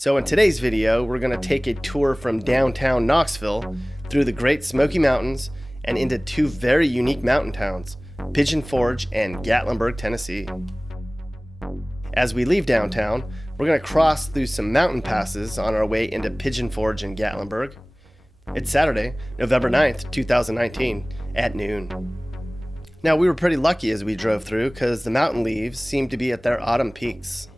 So in today's video, we're going to take a tour from downtown Knoxville through the Great Smoky Mountains and into two very unique mountain towns, Pigeon Forge and Gatlinburg, Tennessee. As we leave downtown, we're going to cross through some mountain passes on our way into Pigeon Forge and Gatlinburg. It's Saturday, November 9th, 2019 at noon. Now, we were pretty lucky as we drove through because the mountain leaves seemed to be at their autumn peaks.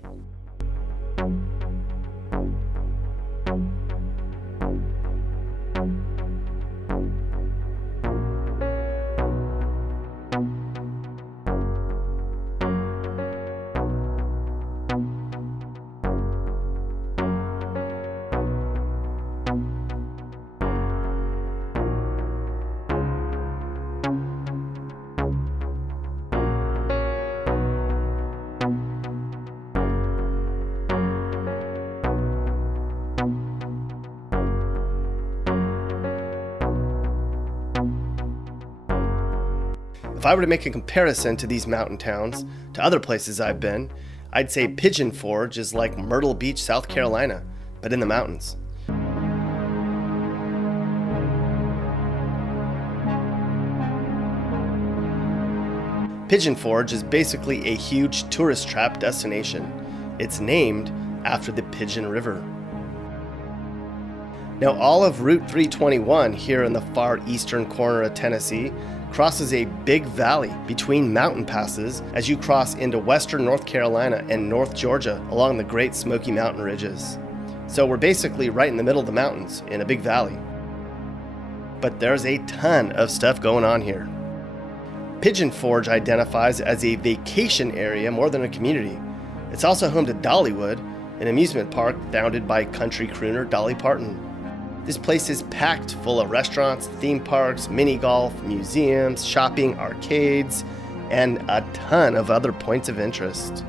If I were to make a comparison to these mountain towns to other places I've been, I'd say Pigeon Forge is like Myrtle Beach, South Carolina, but in the mountains. Pigeon Forge is basically a huge tourist trap destination. It's named after the Pigeon River. Now, all of Route 321 here in the far eastern corner of Tennessee crosses a big valley between mountain passes as you cross into western North Carolina and North Georgia along the Great Smoky Mountain ridges. So we're basically right in the middle of the mountains in a big valley. But there's a ton of stuff going on here. Pigeon Forge identifies as a vacation area more than a community. It's also home to Dollywood, an amusement park founded by country crooner Dolly Parton. This place is packed full of restaurants, theme parks, mini golf, museums, shopping, arcades, and a ton of other points of interest.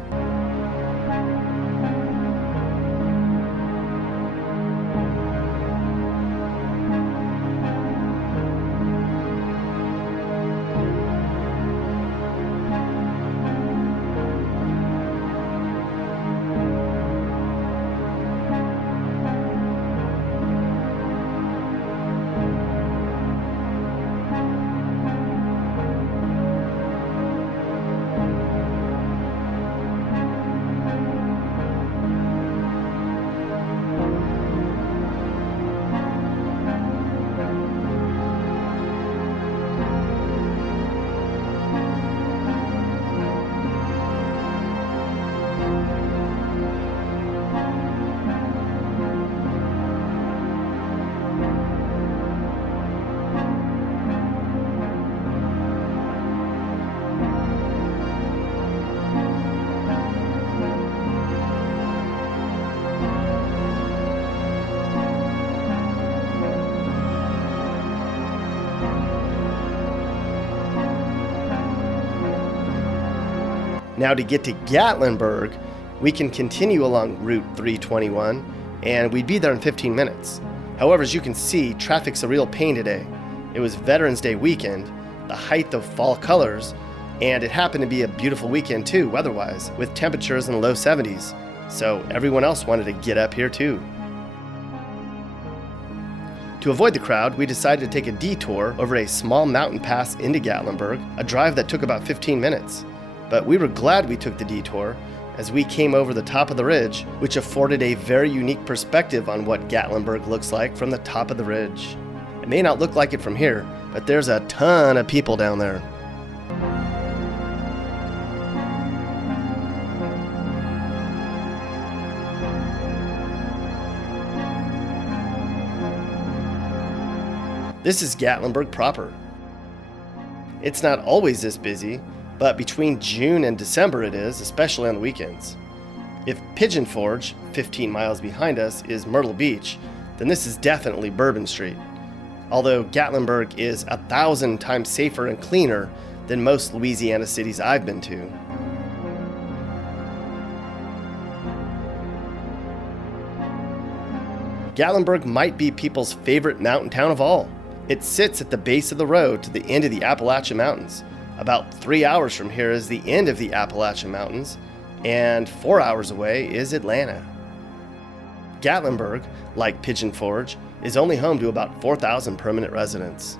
Now, to get to Gatlinburg, we can continue along Route 321, and we'd be there in 15 minutes. However, as you can see, traffic's a real pain today. It was Veterans Day weekend, the height of fall colors, and it happened to be a beautiful weekend too, weather-wise, with temperatures in the low 70s. So everyone else wanted to get up here too. To avoid the crowd, we decided to take a detour over a small mountain pass into Gatlinburg, a drive that took about 15 minutes. But we were glad we took the detour as we came over the top of the ridge, which afforded a very unique perspective on what Gatlinburg looks like from the top of the ridge. It may not look like it from here, but there's a ton of people down there. This is Gatlinburg proper. It's not always this busy, but between June and December it is, especially on the weekends. If Pigeon Forge, 15 miles behind us, is Myrtle Beach, then this is definitely Bourbon Street. Although Gatlinburg is 1,000 times safer and cleaner than most Louisiana cities I've been to. Gatlinburg might be people's favorite mountain town of all. It sits at the base of the road to the end of the Appalachian Mountains. About 3 hours from here is the end of the Appalachian Mountains, and 4 hours away is Atlanta. Gatlinburg, like Pigeon Forge, is only home to about 4,000 permanent residents.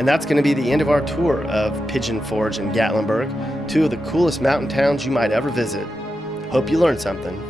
And that's going to be the end of our tour of Pigeon Forge and Gatlinburg, two of the coolest mountain towns you might ever visit. Hope you learned something.